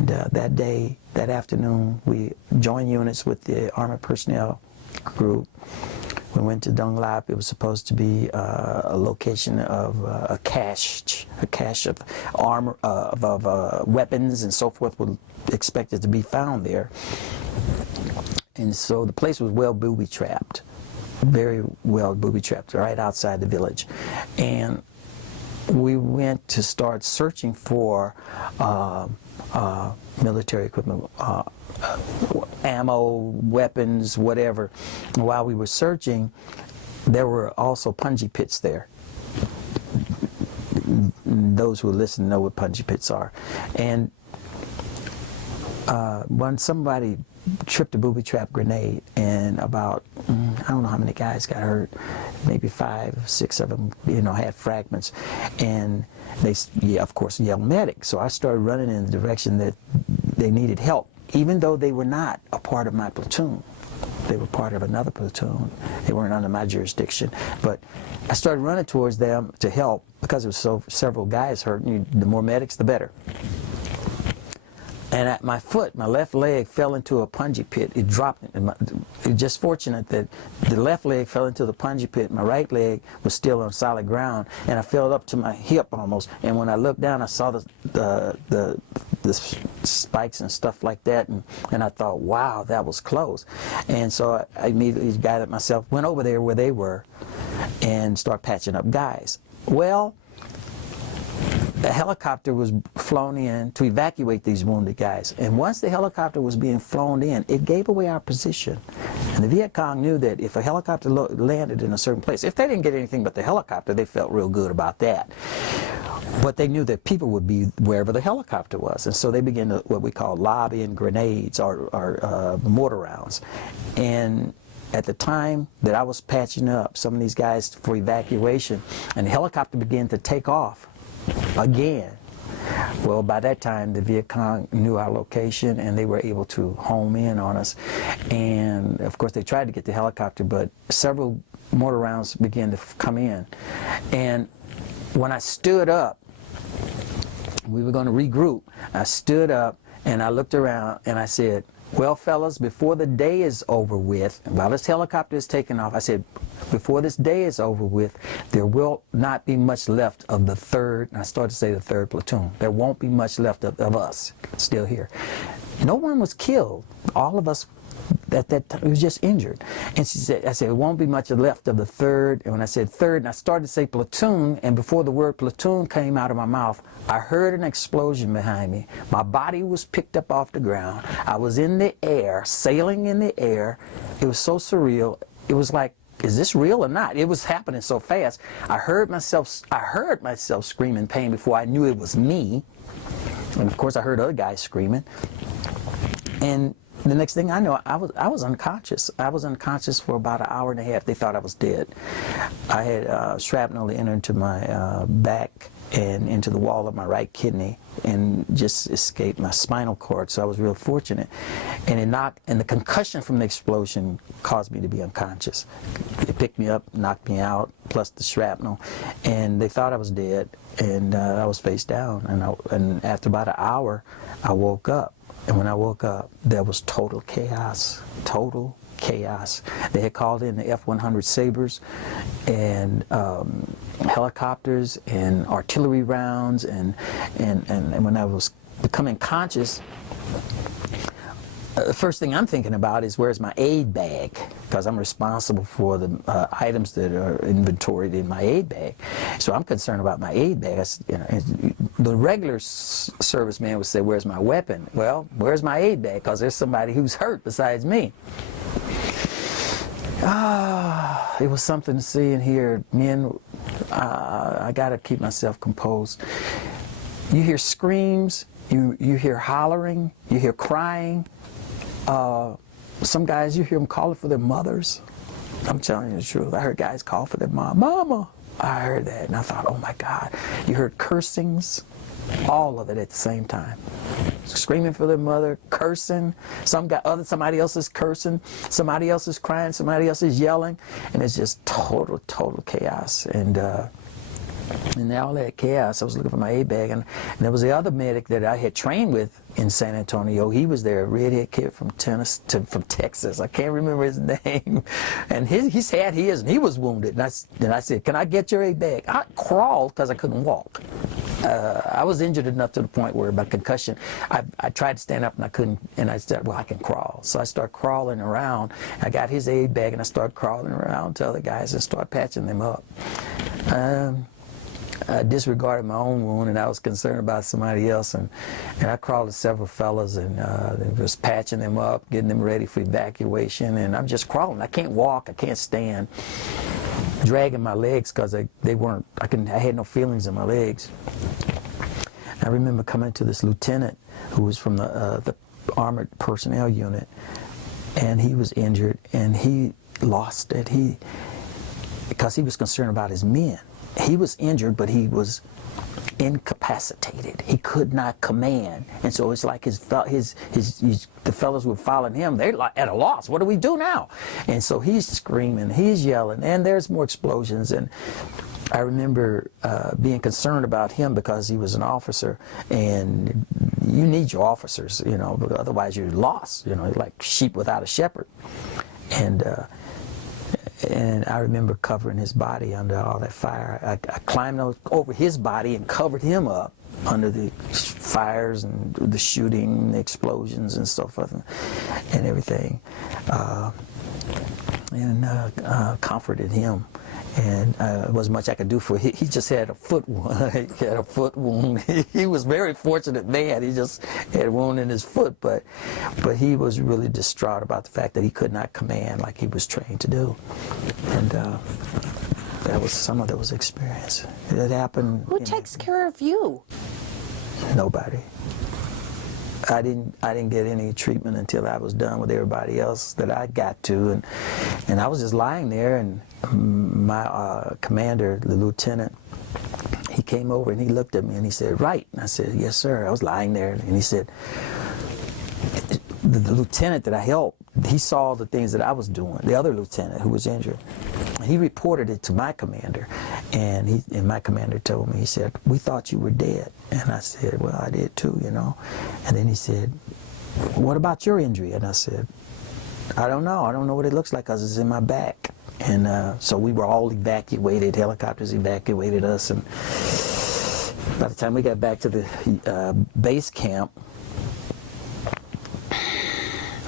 And that afternoon, we joined units with the Armored Personnel Group. We went to Dung Lap. It was supposed to be a location of a cache of armor, of weapons and so forth was expected to be found there. And so the place was well booby-trapped, very well booby-trapped, right outside the village. And we went to start searching for military equipment, ammo, weapons, whatever. And while we were searching, there were also punji pits there. Those who listen know what punji pits are. And when somebody tripped a booby-trap grenade, and about, I don't know how many guys got hurt, maybe 5, 6 of them, had fragments, and they, of course, yelled medic. So I started running in the direction that they needed help, even though they were not a part of my platoon. They were part of another platoon. They weren't under my jurisdiction. But I started running towards them to help because there was several guys hurt, and the more medics, the better. And at my foot, my left leg fell into a punji pit. It dropped. It was just fortunate that the left leg fell into the punji pit. My right leg was still on solid ground, and I fell up to my hip almost. And when I looked down, I saw the spikes and stuff like that, and I thought, wow, that was close. And so I immediately gathered myself, went over there where they were, and started patching up guys. Well, a helicopter was flown in to evacuate these wounded guys. And once the helicopter was being flown in, it gave away our position. And the Viet Cong knew that if a helicopter landed in a certain place, if they didn't get anything but the helicopter, they felt real good about that. But they knew that people would be wherever the helicopter was. And so they began to, what we call lobbing grenades or mortar rounds. And at the time that I was patching up some of these guys for evacuation, and the helicopter began to take off again. Well, by that time, the Viet Cong knew our location, and they were able to home in on us. And of course, they tried to get the helicopter, but several mortar rounds began to come in. And when I stood up, we were going to regroup. I stood up and I looked around and I said, well, fellas, before the day is over with, while this helicopter is taking off, I said, before this day is over with, there will not be much left of the third, and I started to say the third platoon. There won't be much left of us still here. No one was killed. All of us at that time, we was just injured. And she said, I said, it won't be much left of the third. And when I said third, and I started to say platoon, and before the word platoon came out of my mouth, I heard an explosion behind me. My body was picked up off the ground. I was in the air, sailing in the air. It was so surreal. It was like, is this real or not? It was happening so fast. I heard myself scream in pain before I knew it was me. And of course, I heard other guys screaming. And the next thing I know, I was unconscious. I was unconscious for about an hour and a half. They thought I was dead. I had shrapnel enter into my back and into the wall of my right kidney, and just escaped my spinal cord. So I was real fortunate. And the concussion from the explosion caused me to be unconscious. It picked me up, knocked me out, plus the shrapnel, and they thought I was dead. And I was face down. And after about an hour, I woke up. And when I woke up, there was total chaos. Total chaos. They had called in the F-100 Sabres and helicopters and artillery rounds, and when I was becoming conscious, the first thing I'm thinking about is, where's my aid bag? Because I'm responsible for the items that are inventoried in my aid bag. So I'm concerned about my aid bag. The regular serviceman would say, where's my weapon? Well, where's my aid bag? Because there's somebody who's hurt besides me. It was something to see and hear. Men, I got to keep myself composed. You hear screams, you hear hollering, you hear crying. Some guys, you hear them calling for their mothers. I'm telling you the truth. I heard guys call for their mom. Mama! I heard that, and I thought, oh my God. You heard cursings, all of it at the same time. Screaming for their mother, cursing. Somebody else is cursing. Somebody else is crying. Somebody else is yelling. And it's just total chaos. And And all that chaos, I was looking for my A-bag, and there was the other medic that I had trained with in San Antonio. He was there, a redhead kid from Texas. I can't remember his name. And he had his, and he was wounded. And I said, can I get your A-bag? I crawled because I couldn't walk. I was injured enough to the point where by concussion, I tried to stand up and I couldn't, and I said, well, I can crawl. So I started crawling around. I got his aid bag and I started crawling around to other guys and started patching them up. I disregarded my own wound and I was concerned about somebody else, and I crawled to several fellas and was patching them up, getting them ready for evacuation, and I'm just crawling. I can't walk, I can't stand, dragging my legs because I had no feelings in my legs. I remember coming to this lieutenant who was from the armored personnel unit, and he was injured and he lost it. Because he was concerned about his men. He was injured, but he was incapacitated. He could not command, and so it's like the fellows were following him. They're like at a loss. What do we do now? And so he's screaming, he's yelling, and there's more explosions. And I remember being concerned about him because he was an officer, and you need your officers, you know, otherwise you're lost. You know, like sheep without a shepherd. And I remember covering his body under all that fire. I climbed over his body and covered him up under the fires and the shooting, the explosions and so forth and everything. Comforted him. And it wasn't much I could do for him. He just had a foot wound. He had a foot wound. He was a very fortunate man. He just had a wound in his foot, but he was really distraught about the fact that he could not command like he was trained to do. And that was some of those experience. It happened. Who takes care of you? Nobody. I didn't get any treatment until I was done with everybody else that I got to, and I was just lying there, and my commander, the lieutenant, he came over and he looked at me and he said, "Wright." And I said, "Yes, sir." I was lying there, and he said, the lieutenant that I helped, he saw the things that I was doing, the other lieutenant who was injured. He reported it to my commander, and my commander told me, he said, "We thought you were dead." And I said, "Well, I did too, you know." And then he said, "What about your injury?" And I said, "I don't know. I don't know what it looks like because it's in my back." And so we were all evacuated. Helicopters evacuated us, and by the time we got back to the base camp,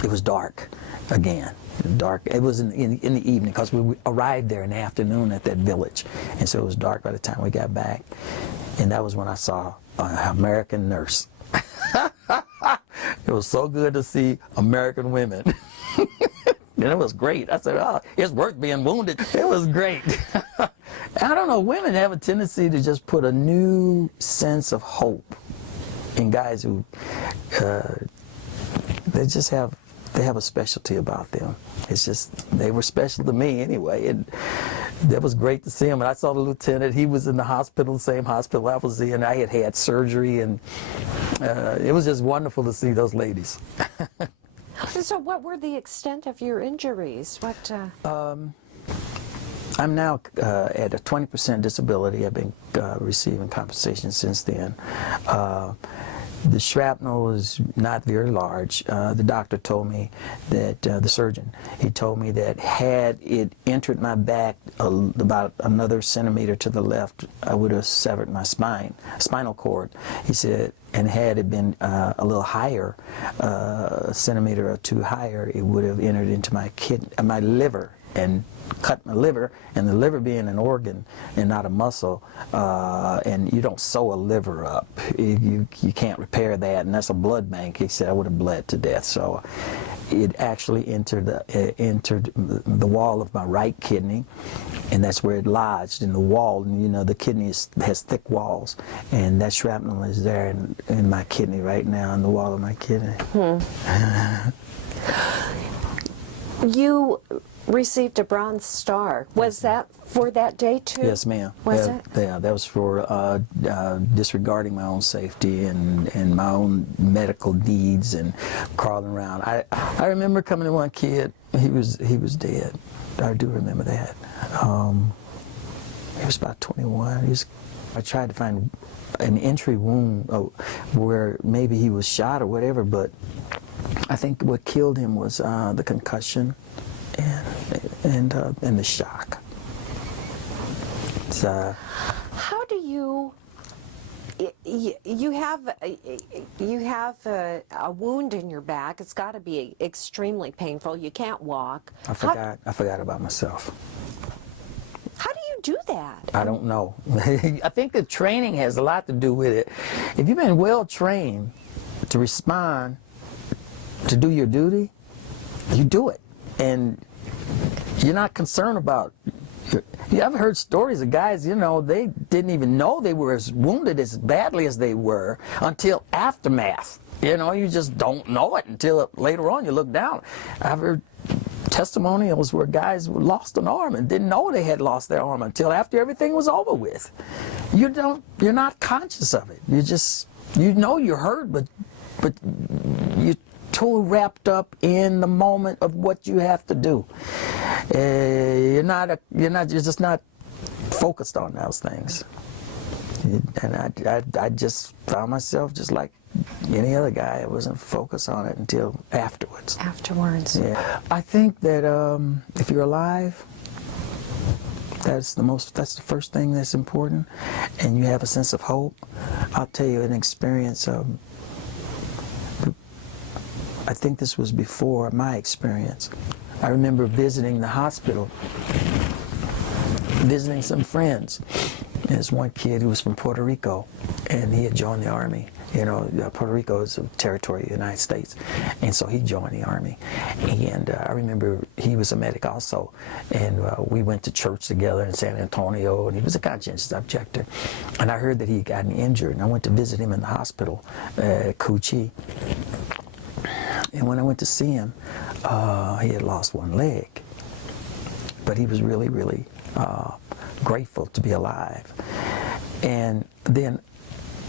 it was dark again. Dark. It was in the evening because we arrived there in the afternoon at that village, and so it was dark by the time we got back. And that was when I saw an American nurse. It was so good to see American women. And it was great. I said, "Oh, it's worth being wounded." It was great. I don't know, women have a tendency to just put a new sense of hope in guys who they have a specialty about them. It's just, they were special to me anyway, and that was great to see him. And I saw the lieutenant. He was in the hospital, the same hospital I was in. I had surgery, and it was just wonderful to see those ladies. So what were the extent of your injuries? I'm now at a 20% disability. I've been receiving compensation since then. The shrapnel was not very large. The doctor told me that, the surgeon, he told me that had it entered my back about another centimeter to the left, I would have severed my spinal cord. He said, and had it been a little higher, a centimeter or two higher, it would have entered into my liver and cut my liver, and the liver being an organ and not a muscle, and you don't sew a liver up. You can't repair that, and that's a blood bank. He said I would have bled to death. So it actually entered the wall of my right kidney, and that's where it lodged in the wall. And you know, the kidney has thick walls, and that shrapnel is there in my kidney right now, in the wall of my kidney. You received a Bronze Star. Was that for that day too? Yes, ma'am. Was it? Yeah, that was for disregarding my own safety and my own medical needs and crawling around. I remember coming to one kid. He was dead. I do remember that. He was about 21. He was I tried to find an entry wound where maybe he was shot or whatever, but I think what killed him was the concussion and the shock. So, How do you have a wound in your back? It's got to be extremely painful. You can't walk. I forgot about myself. How do you do that? I don't know. I think the training has a lot to do with it. If you've been well trained to respond, to do your duty, you do it. And you're not concerned about. I've heard stories of guys, you know, they didn't even know they were as wounded as badly as they were until aftermath. You know, you just don't know it until later on you look down. I've heard testimonials where guys lost an arm and didn't know they had lost their arm until after everything was over with. You're not conscious of it. You know you're hurt, but you're too wrapped up in the moment of what you have to do. You're just not focused on those things. And I just found myself just like any other guy. I wasn't focused on it until afterwards. Afterwards. Yeah. I think that if you're alive, that's the first thing that's important, and you have a sense of hope. I'll tell you an experience. I think this was before my experience. I remember visiting the hospital, visiting some friends. There's one kid who was from Puerto Rico, and he had joined the Army. You know, Puerto Rico is a territory of the United States, and so he joined the Army. And I remember he was a medic also, and we went to church together in San Antonio, and he was a conscientious objector. And I heard that he had gotten injured, and I went to visit him in the hospital at Cuchi. And when I went to see him, he had lost one leg. But he was really, really grateful to be alive. And then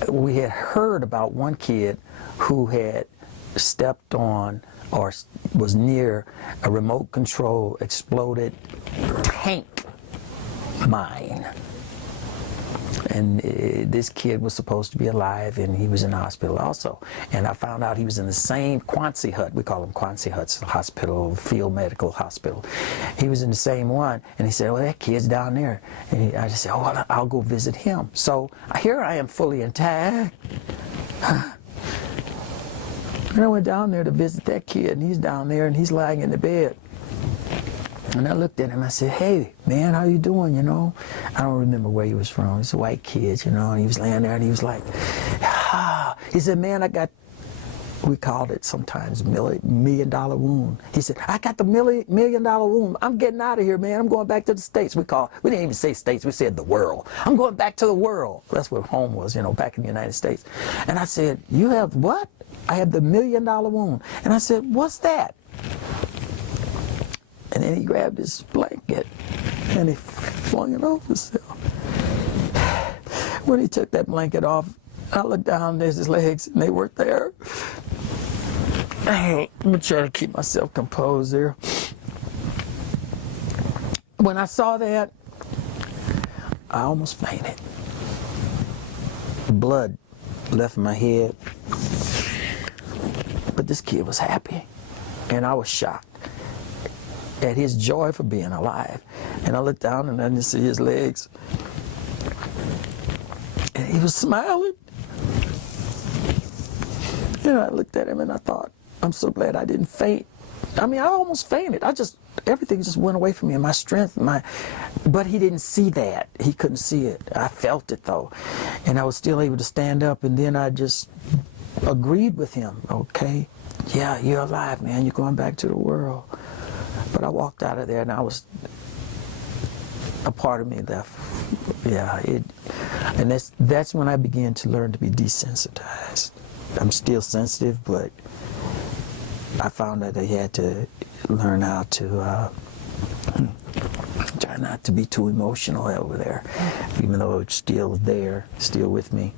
we had heard about one kid who had stepped on or was near a remote control exploded tank mine. And this kid was supposed to be alive, and he was in the hospital also. And I found out he was in the same Quincy hut. We call them Quincy huts, hospital, field medical hospital. He was in the same one, and he said, well, that kid's down there. And I just said, oh, well, I'll go visit him. So here I am fully intact. And I went down there to visit that kid, and he's down there, and he's lying in the bed. And I looked at him, I said, hey, man, how you doing, you know? I don't remember where he was from. He's a white kid, you know, and he was laying there, and he was like, ah. He said, man, I got, we called it sometimes $1 million wound. He said, I got the $1 million wound. I'm getting out of here, man. I'm going back to the States. We didn't even say States, we said the world. I'm going back to the world. That's where home was, you know, back in the United States. And I said, you have what? I have the $1 million wound. And I said, what's that? And then he grabbed his blanket and he flung it over himself. When he took that blanket off, I looked down, there's his legs, and they weren't there. I'm gonna try to keep myself composed there. When I saw that, I almost fainted. Blood left my head. But this kid was happy, and I was shocked at his joy for being alive. And I looked down and I didn't see his legs. And he was smiling. And I looked at him and I thought, I'm so glad I didn't faint. I mean, I almost fainted. Everything just went away from me, my strength, but he didn't see that. He couldn't see it. I felt it though. And I was still able to stand up, and then I just agreed with him. Okay, yeah, you're alive, man. You're going back to the world. But I walked out of there, and a part of me left. Yeah, and that's when I began to learn to be desensitized. I'm still sensitive, but I found that I had to learn how to try not to be too emotional over there, even though it's still there, still with me.